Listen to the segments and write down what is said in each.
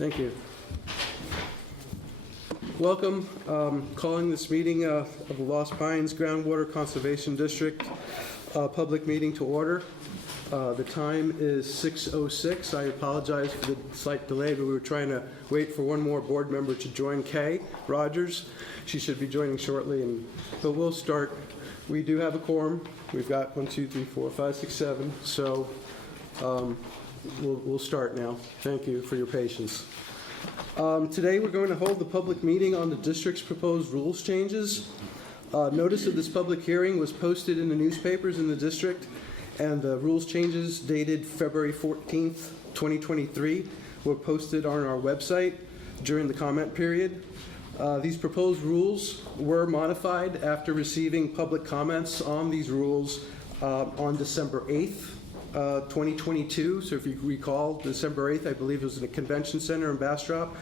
Thank you. Welcome. Calling this meeting of the Lost Pines Groundwater Conservation District public meeting to order. The time is 6:06. I apologize for the slight delay, but we were trying to wait for one more board member to join, Kay Rogers. She should be joining shortly, but we'll start. We do have a quorum. We've got 1, 2, 3, 4, 5, 6, 7. So we'll start now. Thank you for your patience. Today we're going to hold the public meeting on the district's proposed rules changes. Notice of this public hearing was posted in the newspapers in the district, and the rules changes dated February 14th, 2023 were posted on our website during the comment period. These proposed rules were modified after receiving public comments on these rules on December 8th, 2022. So if you recall, December 8th, I believe it was in a convention center in Bastrop.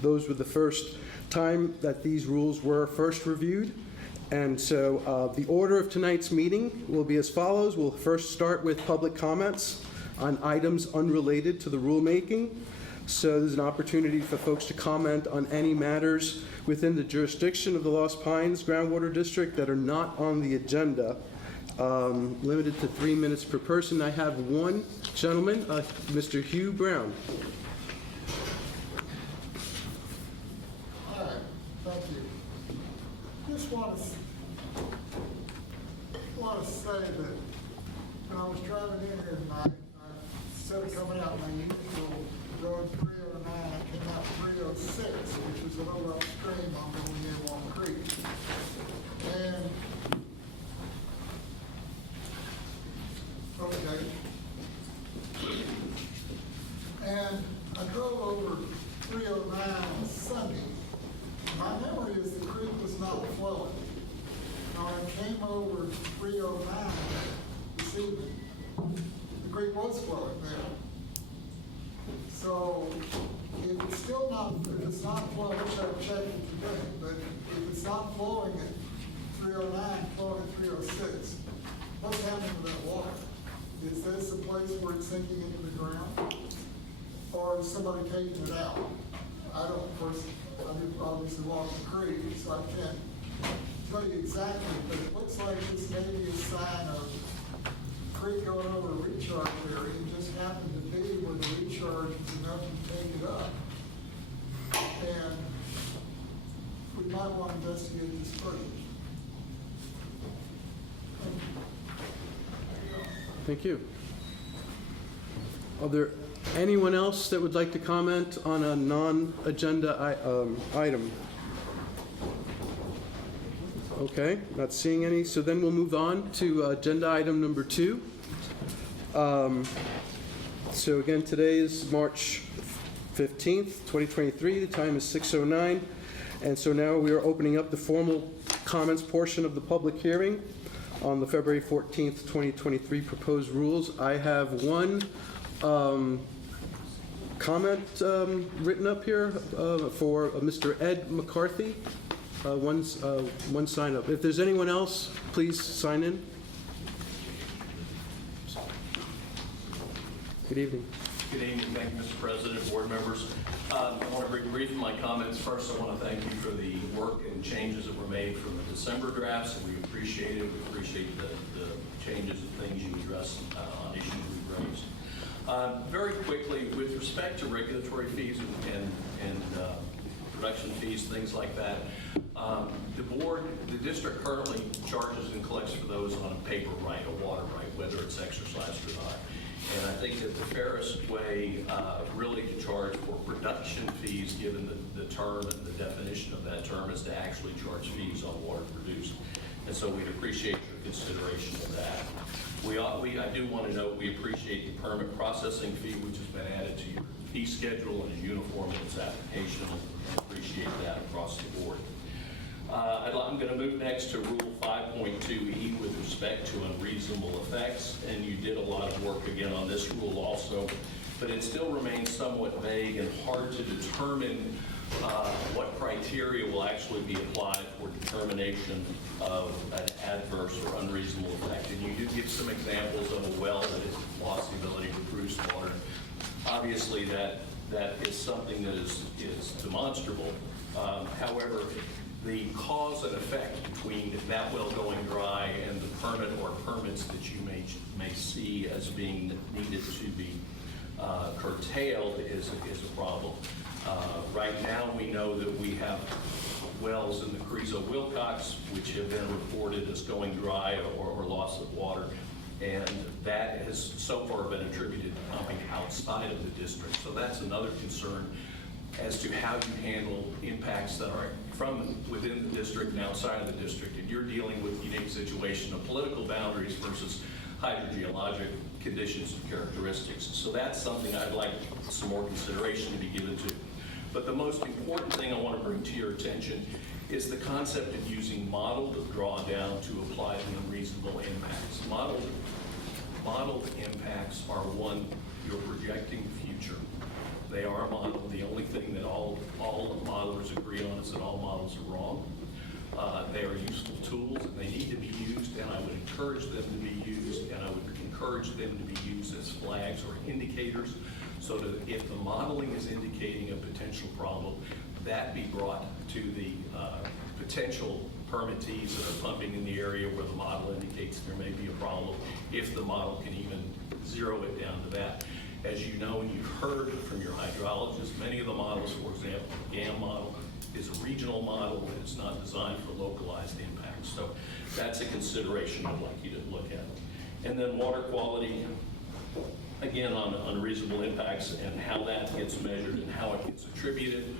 Those were the first time that these rules were first reviewed. And so the order of tonight's meeting will be as follows. We'll first start with public comments on items unrelated to the rulemaking. So there's an opportunity for folks to comment on any matters within the jurisdiction of the Lost Pines Groundwater District that are not on the agenda, limited to 3 minutes per person. I have one gentleman, Mr. Hugh Brown. Hi, thank you. Just want to say that when I was driving in here tonight, instead of coming out my usual road 309, I came out 306, which is a little upstream on going near Walk Creek. And okay. And I drove over 309 on Sunday. My memory is the creek was not flowing. Now, I came over 309 this evening. The creek was flowing there. So if it's still not, if it's not flowing, which I've checked it today, but if it's not flowing at 309, flowing at 306, what's happening to that water? Is this a place where it's sinking into the ground? Or is somebody taking it out? I don't, of course, I didn't obviously walk the creek, so I can't tell you exactly, but it looks like this may be a sign of creek going over a recharge area. It just happened to be where the recharge is enough to take it up. And we might want to investigate this further. Thank you. Are there anyone else that would like to comment on a non-agenda item? Okay, not seeing any. So then we'll move on to agenda item number 2. So again, today is March 15th, 2023. The time is 6:09. And so now we are opening up the formal comments portion of the public hearing on the February 14th, 2023 proposed rules. I have one comment written up here for Mr. Ed McCarthy. One sign up. If there's anyone else, please sign in. Good evening. Good evening. Thank you, Mr. President, board members. I want to be brief in my comments. First, I want to thank you for the work and changes that were made from the December drafts, and we appreciate it. We appreciate the changes and things you addressed on issues we've raised. Very quickly, with respect to regulatory fees and production fees, things like that, the district currently charges and collects for those on a paper right, a water right, whether it's exercised or not. And I think that the fairest way really to charge for production fees, given the term and the definition of that term, is to actually charge fees on water produced. And so we'd appreciate your consideration of that. I do want to note we appreciate the permit processing fee, which has been added to your fee schedule and is uniform in its application, and appreciate that across the board. I'm going to move next to Rule 5.2E with respect to unreasonable effects, and you did a lot of work again on this rule also, but it still remains somewhat vague and hard to determine what criteria will actually be applied for determination of an adverse or unreasonable effect. And you do give some examples of a well that has lost the ability to produce water. Obviously, that is is something that is demonstrable. However, the cause and effect between that well going dry and the permit or permits that you may see as being needed to be curtailed is a problem. Right now, we know that we have wells in the Carrizo-Wilcox which have been reported as going dry or loss of water, and that has so far been attributed to pumping outside of the district. So that's another concern as to how you handle impacts that are from within the district and outside of the district. And you're dealing with a unique situation of political boundaries versus hydrogeologic conditions and characteristics. So that's something I'd like some more consideration to be given to. But the most important thing I want to bring to your attention is the concept of using modeled drawdown to apply the unreasonable impacts. Modeled impacts are one, you're projecting the future. They are modeled. The only thing that all modelers agree on is that all models are wrong. They are useful tools, and they need to be used, and I would encourage them to be used, and I would encourage them to be used as flags or indicators, so that if the modeling is indicating a potential problem, that be brought to the potential permittees that are pumping in the area where the model indicates there may be a problem, if the model can even zero it down to that. As you know, and you've heard from your hydrologists, many of the models, for example, the GAM model is a regional model and it's not designed for localized impacts. So that's a consideration I'd like you to look at. And then water quality, again, on unreasonable impacts and how that gets measured and how it gets attributed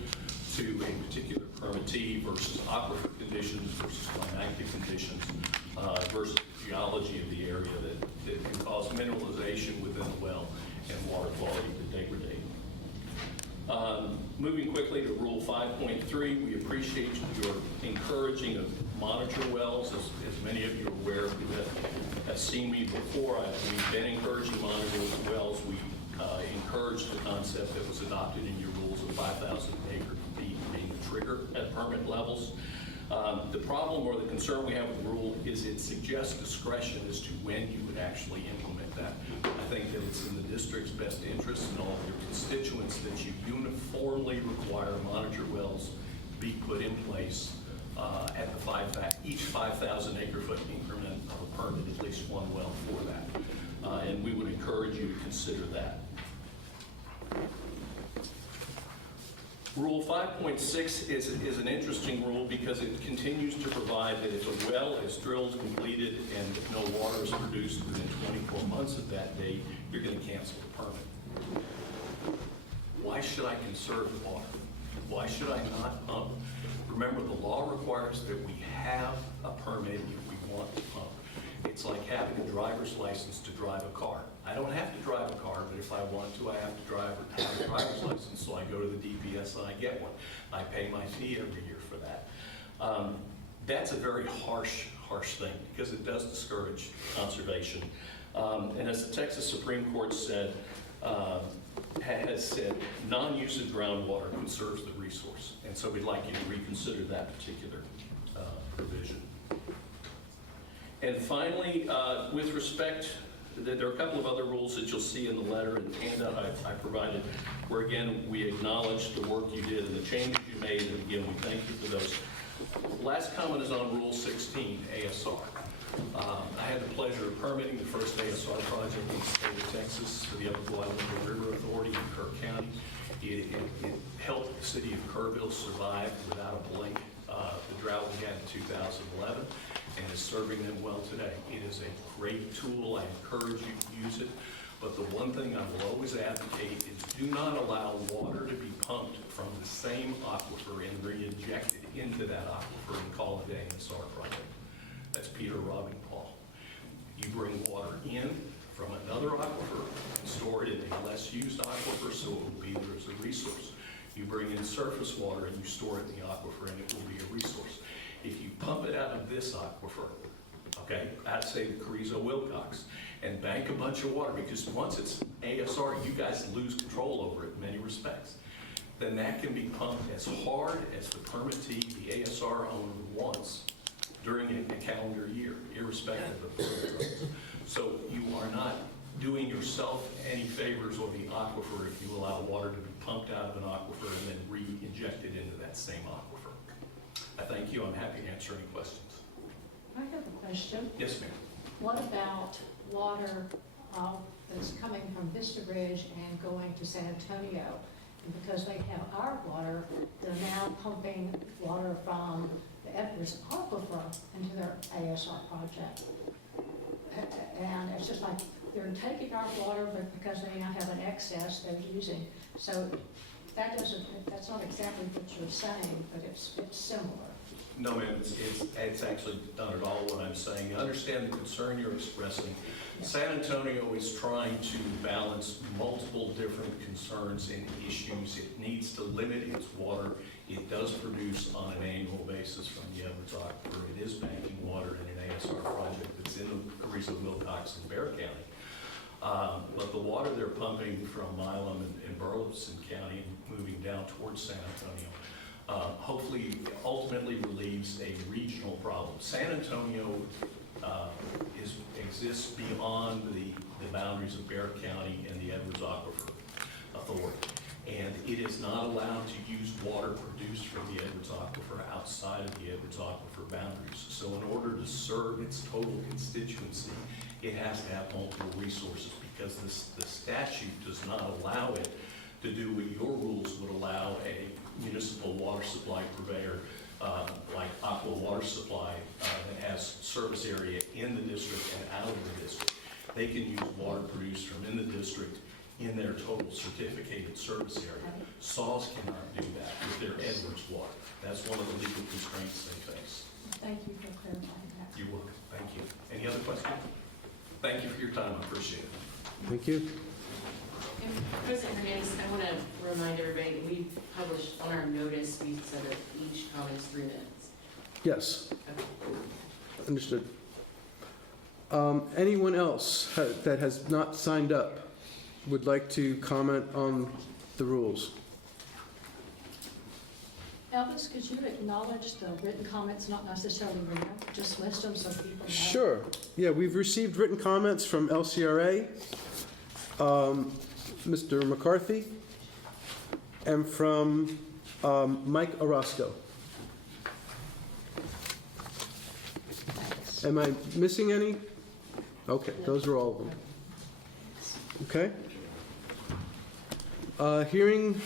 to a particular permittee versus aquifer conditions versus climactic conditions versus the geology of the area that can cause mineralization within the well and water quality to degrade. Moving quickly to Rule 5.3, we appreciate your encouraging of monitor wells. As many of you are aware who have seen me before, we've been encouraging monitoring wells. We encouraged the concept that was adopted in your rules of 5,000 acre feet being the trigger at permit levels. The problem or the concern we have with the rule is it suggests discretion as to when you would actually implement that. I think that it's in the district's best interest and all of your constituents that you uniformly require monitor wells be put in place at the each 5,000 acre foot increment of a permit, at least one well for that. And we would encourage you to consider that. Rule 5.6 is an interesting rule because it continues to provide that if a well is drilled, completed, and no water is produced within 24 months of that date, you're going to cancel the permit. Why should I conserve water? Why should I not pump? Remember, the law requires that we have a permit if we want to pump. It's like having a driver's license to drive a car. I don't have to drive a car, but if I want to, I have to have a driver's license, so I go to the DPS and I get one. I pay my fee every year for that. That's a very harsh thing because it does discourage conservation. And as the Texas Supreme Court has said, non-use of groundwater conserves the resource. And so we'd like you to reconsider that particular provision. And finally, with respect, there are a couple of other rules that you'll see in the letter and handout I provided, where again, we acknowledge the work you did and the changes you made, and again, we thank you for those. Last comment is on Rule 16, ASR. I had the pleasure of permitting the first ASR project in the state of Texas for the Upper Guadalupe River Authority in Kirk County. It helped the city of Kerrville survive without a blink the drought we had in 2011, and is serving them well today. It is a great tool. I encourage you to use it. But the one thing I will always advocate is do not allow water to be pumped from the same aquifer and re-injected into that aquifer and call it an ASR project. That's Peter robbing Paul. You bring water in from another aquifer and store it in a less used aquifer, so it will be there as a resource. You bring in surface water and you store it in the aquifer and it will be a resource. If you pump it out of this aquifer, okay, I'd say the Carrizo-Wilcox, and bank a bunch of water, because once it's ASR, you guys lose control over it in many respects, then that can be pumped as hard as the permittee, the ASR owner wants during a calendar year, irrespective of the drugs. So you are not doing yourself any favors or the aquifer if you allow water to be pumped out of an that same aquifer. I thank you. I'm happy to answer any questions. I have a question. Yes, ma'am. What about water that's coming from Vista Ridge and going to San Antonio? And because they have our water, they're now pumping water from the Edwards Aquifer into their ASR project. And it's just like they're taking our water, but because they now have an excess they're using. So that's not exactly what you're saying, but it's similar. No, ma'am, it's actually not at all what I'm saying. I understand the concern you're expressing. San Antonio is trying to balance multiple different concerns and issues. It needs to limit its water. It does produce on an annual basis from the Edwards Aquifer. It is banking water in an ASR project that's in the Carrizo, Wilcox, and Bexar County. But the water they're pumping from Milam and Burleson County and moving down towards San Antonio hopefully ultimately relieves a regional problem. San Antonio exists beyond the boundaries of Bexar County and the Edwards Aquifer Authority. And it is not allowed to use water produced from the Edwards Aquifer outside of the Edwards Aquifer boundaries. So in order to serve its total constituency, it has to have multiple resources because the statute does not allow it to do what your rules would allow a municipal water supply purveyor like Aqua Water Supply that has service area in the district and out of the district. They can use water produced from in the district in their total certificated service area. SAWS cannot do that with their Edwards water. That's one of the legal constraints they face. Thank you for clarifying that. You're welcome. Thank you. Any other questions? Thank you for your time. I appreciate it. Thank you. And President Hernandez, I want to remind everybody, that we published on our notice, we said that each comment is 3 minutes. Yes, Okay. understood. Anyone else that has not signed up would like to comment on the rules? Elvis, could you acknowledge the written comments, not necessarily read, just list them so people know? Sure. Yeah, we've received written comments from LCRA, Mr. McCarthy, and from Mike Orozco. Thanks. Am I missing any? Okay, those are all of them. Okay. Hearing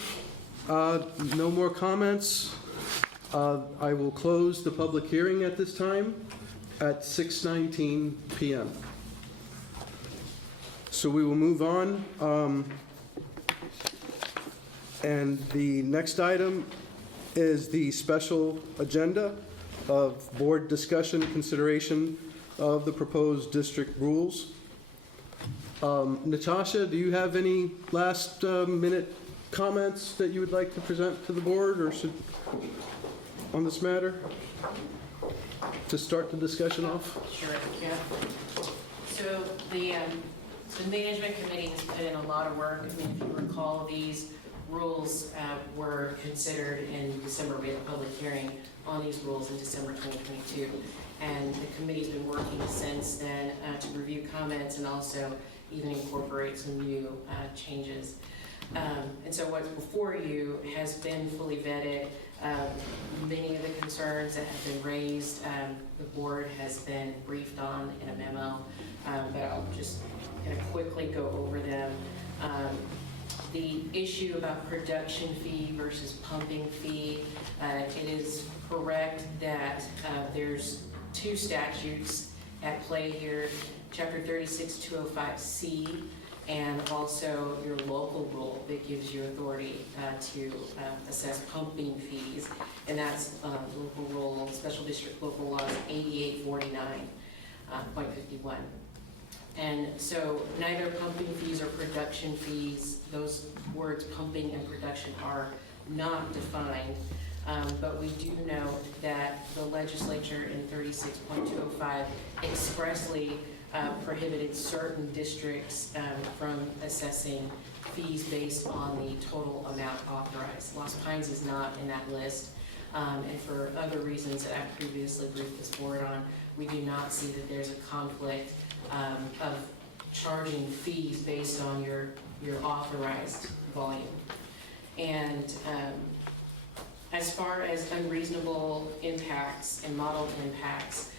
no more comments, I will close the public hearing at this time at 6:19 p.m. So we will move on. And the next item is the special agenda of board discussion and consideration of the proposed district rules. Natasha, do you have any last minute comments that you would like to present to the board or on this matter? To start the discussion off? Sure, yeah. So the management committee has put in a lot of work. I mean, if you recall, these rules were considered in December. We had a public hearing on these rules in December 2022. And the committee's been working since then to review comments and also even incorporate some new changes. And so what's before you has been fully vetted. Many of the concerns that have been raised, the board has been briefed on in a memo, but I'll just kind of quickly go over them. The issue about production fee versus pumping fee, it is correct that there's 2 statutes at play here, Chapter 36205C, and also your local rule that gives you authority to assess pumping fees, and that's local rule, Special District Local Laws 8849.51. And so neither pumping fees or production fees, those words pumping and production are not defined, but we do know that the legislature in 36.205 expressly prohibited certain districts from assessing fees based on the total amount authorized. Lost Pines is not in that list, and for other reasons that I've previously briefed this board on, we do not see that there's a conflict of charging fees based on your authorized volume. And As far as unreasonable impacts and modeled impacts,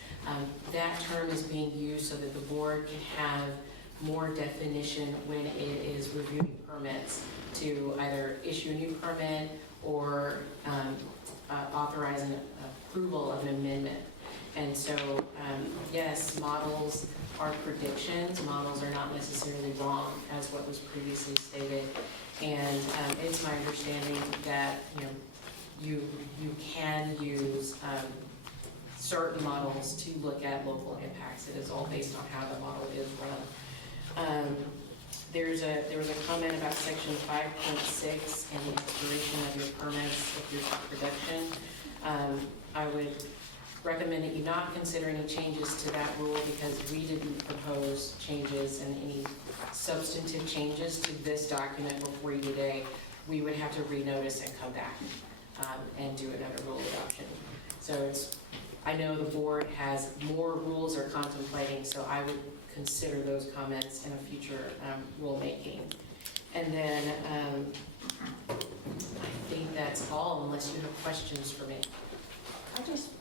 that term is being used so that the board can have more definition when it is reviewing permits to either issue a new permit or authorize an approval of an amendment. And so, yes, models are predictions. Models are not necessarily wrong, as what was previously stated. And it's my understanding that you can use certain models to look at local impacts. It is all based on how the model is run. There was a comment about section 5.6 and the expiration of your permits if you're production. I would recommend that you not consider any changes to that rule because we didn't propose changes and any substantive changes to this document before you today. We would have to renotice and come back and do another rule adoption. So I know the board has more rules they're contemplating, so I would consider those comments in a future rulemaking. And then I think that's all, unless you have questions for me.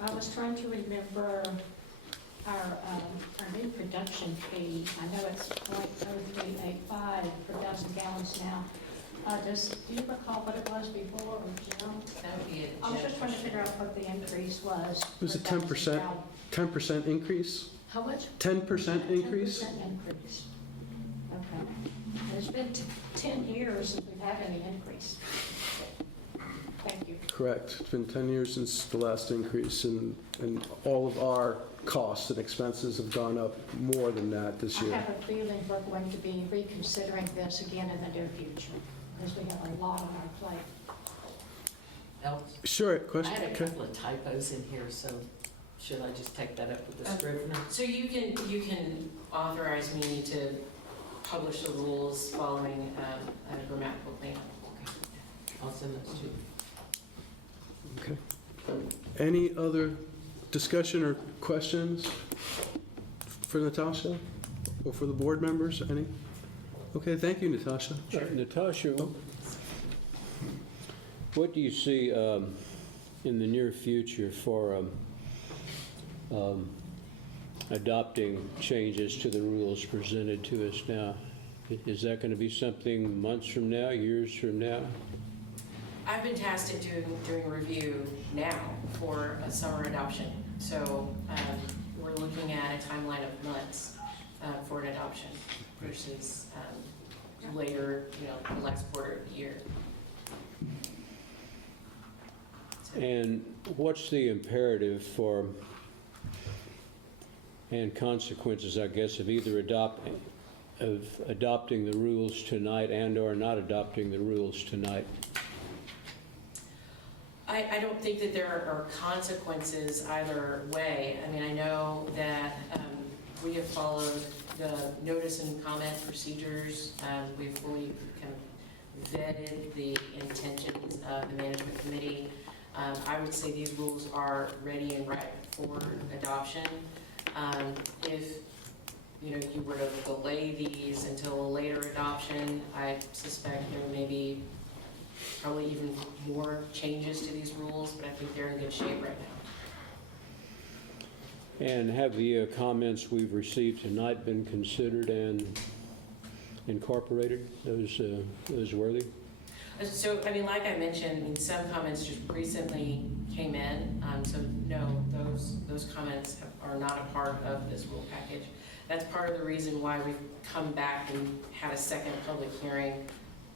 I was trying to remember our new production fee. I know it's 0.0385 per 1,000 gallons now. Do you recall what it was before, or Jill? That would be it. I was just trying to figure out what the increase was. It was a per 1,000 10%, gallons. 10% increase? How much? 10% increase? 10% increase. Okay. It's been 10 years since we've had any increase. Thank you. Correct. It's been 10 years since the last increase, and all of our costs and expenses have gone up more than that this I year. have a feeling we're going to be reconsidering this again in the near future, because we have a lot on our plate. Else? Sure, I question? had a Okay. couple of typos in here, so should I just take that up with the scrivener? So you can authorize me to publish the rules following a grammatical cleanup. I'll send those to you. Okay. Any other discussion or questions for Natasha or for the board members? Any? Okay, thank you, Natasha. Natasha, what do you see in the near future for adopting changes to the rules presented to us now? Is that going to be something months from now, years from now? I've been tasked at doing a review now for a summer adoption. So we're looking at a timeline of months for an adoption versus later, the last quarter of the year. So, And what's the imperative for, and consequences, I guess, of either adopting the rules tonight and/or not adopting the rules tonight? I don't think that there are consequences either way. I mean, I know that we have followed the notice and comment procedures. We've fully kind of vetted the intentions of the management committee. I would say these rules are ready and ripe for adoption. If you were to delay these until a later adoption, I suspect there may be probably even more changes to these rules, but I think they're in good shape right now. And have the comments we've received tonight been considered and incorporated, those worthy? So, I mean, like I mentioned, some comments just recently came in, so no, those comments are not a part of this rule package. That's part of the reason why we've come back and had a second public hearing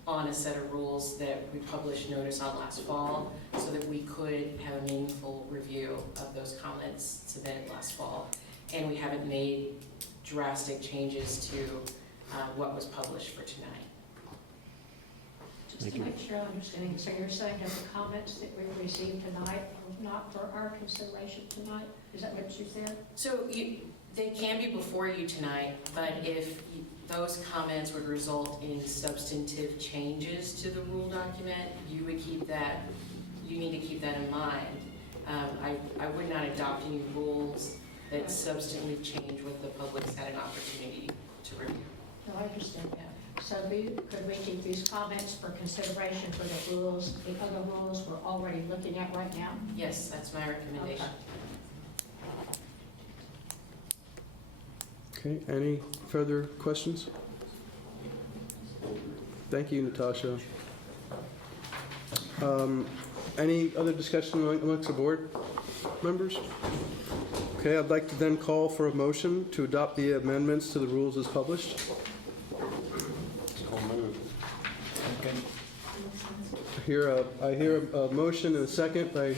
on a set of rules that we published notice on last fall, so that we could have a meaningful review of those comments submitted last fall. And we haven't made drastic changes to what was published for tonight. Just to make sure I'm understanding, so you're saying that the comments that we received tonight are not for our consideration tonight? Is that what you said? So they can be before you tonight, but if those comments would result in substantive changes to the rule document, you would keep that, you need to keep that in mind. I would not adopt any rules that substantively change what the public's had an opportunity to review. No, I understand that. So could we keep these comments for consideration for the rules, the other rules we're already looking at right now? Yes, that's my recommendation. Okay, any further questions? Thank you, Natasha. Any other discussion amongst the board members? Okay, I'd like to then call for a motion to adopt the amendments to the rules as published. I hear a motion and a second by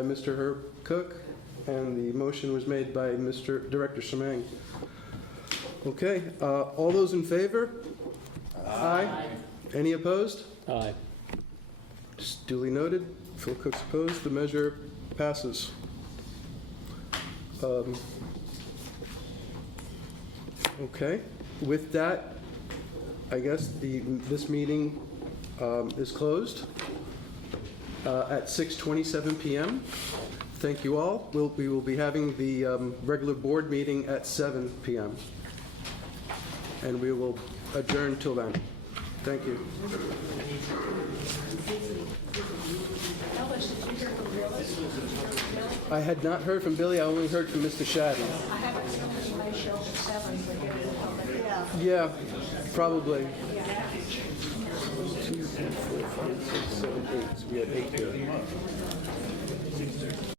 Mr. Herb Cook, and the motion was made by Mr. Director Semang. Okay, all those in favor? Aye. Any opposed? Aye. Just duly noted. Phil Cook's opposed. The measure passes. Okay, with that, I guess this meeting is closed at 6:27 p.m. Thank you all. We will be having the regular board meeting at 7 p.m. and we will adjourn till then. Thank you. Ellis, did you hear from Billy? I had not heard from Billy. I only heard from Mr. Shadden. I haven't seen anybody show up at 7 for getting the public. Yeah, probably. 2, 3, 4, 5, 6, 7, 8. So we had 8 here.